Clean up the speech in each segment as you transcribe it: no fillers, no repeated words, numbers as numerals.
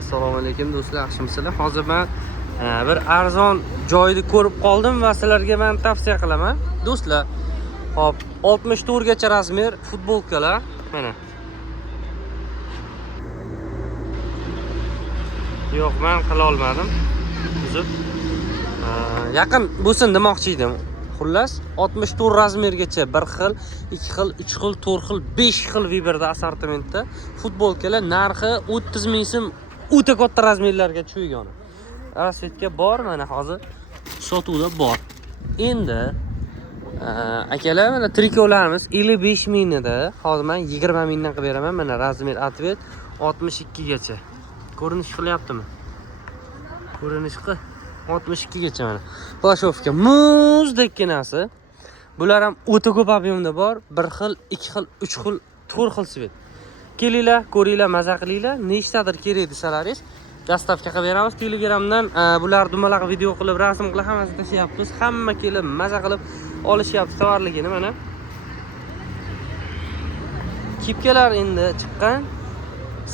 Assalomu alaykum do'stlar, yaxshimisizlar? Hozir men bir arzon joyni ko'rib qoldim va sizlarga men tavsiya qilaman. Do'stlar, hop, 64 gacha razmer futbolkalar mana. Yo'q, men qila olmadim. Uzr. Yaqin bo'lsin demoqchi edim. Xullas, 64 razmergacha 1 xil, 2 xil, 3 xil, 4 xil, 5 xil Viberda assortimentda futbolkalar narxi 30 ming so'm o'ta katta razmerlarga tushgan. Rasvetga bor, mana hozir sotuvda bor. Endi akalar, mana trikolarimiz 55 mingda, hozir men 20 mingdan qilib beraman. Mana razmer atvet 62 gacha. Ko'rinish qilyaptimi? Ko'rinish qil. 62 gacha mana. Plashovka muzdekkinasi. Bular ham o'ta ko'p ob'yemda bor. 1 xil, 2 xil, 3 xil, 4 xil svet. Kelinglar, ko'ringlar, maza qilinglar. Nechtadir kerak desalaringiz, dastavka qilib beramiz. Telegramdan bular dumaloq video qilib, rasm qilib hammasini tashlayapmiz. Hamma kelib maza qilib olishyapti tovarligini mana. Kipkalar endi chiqqan.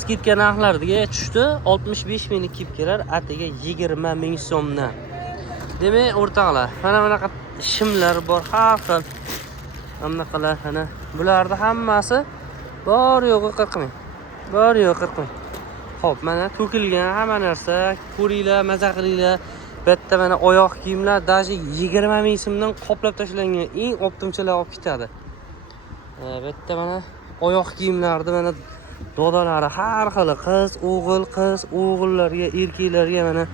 Skidka narxlariga tushdi. 65 minglik kipkalar atiga 20 ming so'mdan. Demak, o'rtoqlar, mana bunaqa shimlar bor, har xil. Hamnaqalar mana. Bularda hammasi bor yo'g'i 40 ming. Bor yo'g'i 40 ming. Xo'p, mana to'kilgan hamma narsa, ko'ringlar, maza qilinglar. Bitta mana oyoq kiyimlar даже 20 ming so'mdan qoplab tashlangan eng optimchalar olib ketadi. Bitta mana oyoq kiyimlarni mana dodalari har xil, qiz, o'g'illarga, erkaklarga mana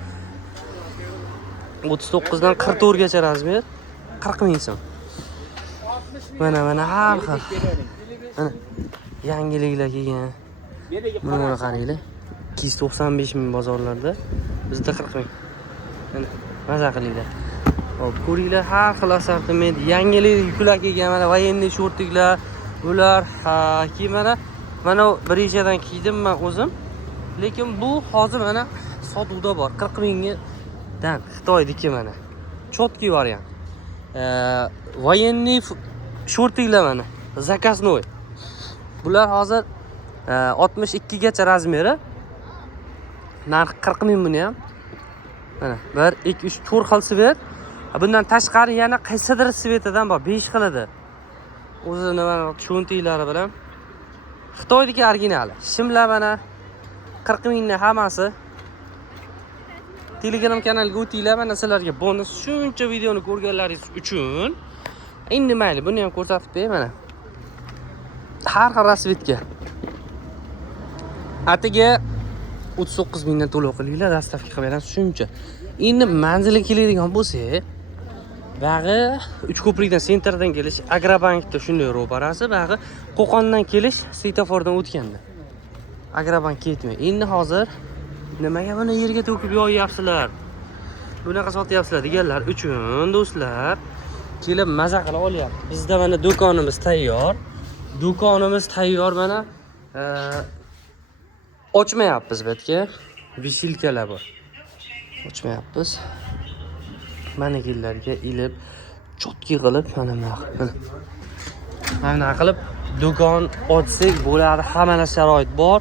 39 dan 44 gacha razmer 40 ming so'm. Mana har xil. Mana yangiliklar kelgan. Buni qaranglar. 295 ming bozorlarda, bizda 40 ming. Mana maza qilinglar. Hop, ko'ringlar, har xil assortiment, yangilik yuklar kelgan. Mana voyenniy shortiklar, bular mana birinchidan kiydim men o'zim. Lekin bu hozir mana sotuvda bor. 40 mingdan Xitoydagi mana. Chotki variant. Voyenniy shortiklar mana. Zakaznoy. Bular hozir 62 gacha razmeri. Narx 40 ming buni ham. Mana 1 2 3 4 xil svet. Bundan tashqari yana qaysidir svetidan bor, 5 xil edi. O'zini mana cho'ntiklari bilan Xitoydagi originali. Shimlar mana 40 mingdan hammasi. Telegram kanaliga o'tinglar, mana sizlarga bonus shuncha videoni ko'rganlaringiz uchun. Endi mayli, buni ham ko'rsatib bering mana. Har xil rasvetga. Atiga 39 mingdan to'lov qilinglar, dastavka qilib beramiz shuncha. Endi manzilga keladigan bo'lsak, bag'i 3 ko'prikdan sentrdan kelish, Agrobankda shunday ro'parasi, bag'i Qo'qondan kelish svetofordan o'tganda. Agrobank ketmay. Endi hozir nimaga buni yerga to'kib yo'yapsizlar? Bunaqa sotyapsizlar deganlar uchun do'stlar, kelib maza qila olyapti. Bizda mana do'konimiz tayyor. Mana ochmayapmiz betga. Vishilkalar bor. Ochmayapmiz. Manikilarga ilib chotki qilib mana qilib do'kon ochsak bo'ladi. Hamma sharoit bor.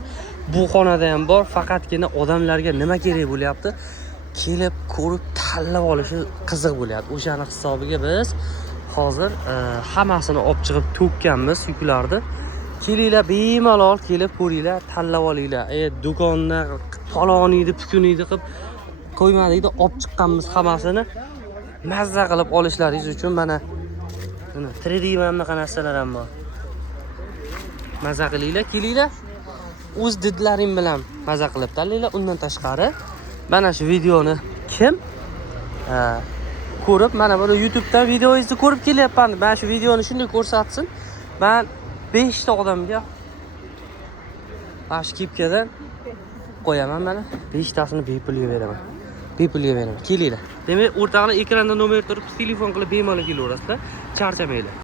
Bu xonada ham bor. Faqatgina odamlarga nima kerak bo'lyapti? Kelib ko'rib tanlab olishi qiziq bo'lyapti. O'shani hisobiga biz hozir hammasini olib chiqib to'kkanmiz yuklarni. Kelinglar, bemalol kelib ko'ringlar, tanlab olinglar. Do'konni paloniydi, pukuniydi qilib qo'ymadikda olib chiqqanmiz hammasini. Mazza qilib olishlaringiz uchun mana 3D bunaqa narsalar ham bor. Mazza qilinglar, kelinglar. O'z didlaring bilan mazza qilib tanlanglar. Undan tashqari mana shu videoni kim ko'rib, mana buni YouTube'dan videoingizni ko'rib kelyapman. Mana shu videoni shunday ko'rsatsin. Men 5 ta odamga ash kipkadan qo'yaman mana. 5 tasini bepulga beraman. Kelinglar. Demak, o'rtoqlar, ekranda nomer turibdi, telefon qilib bemalol kelaverasizlar. Charchamanglar.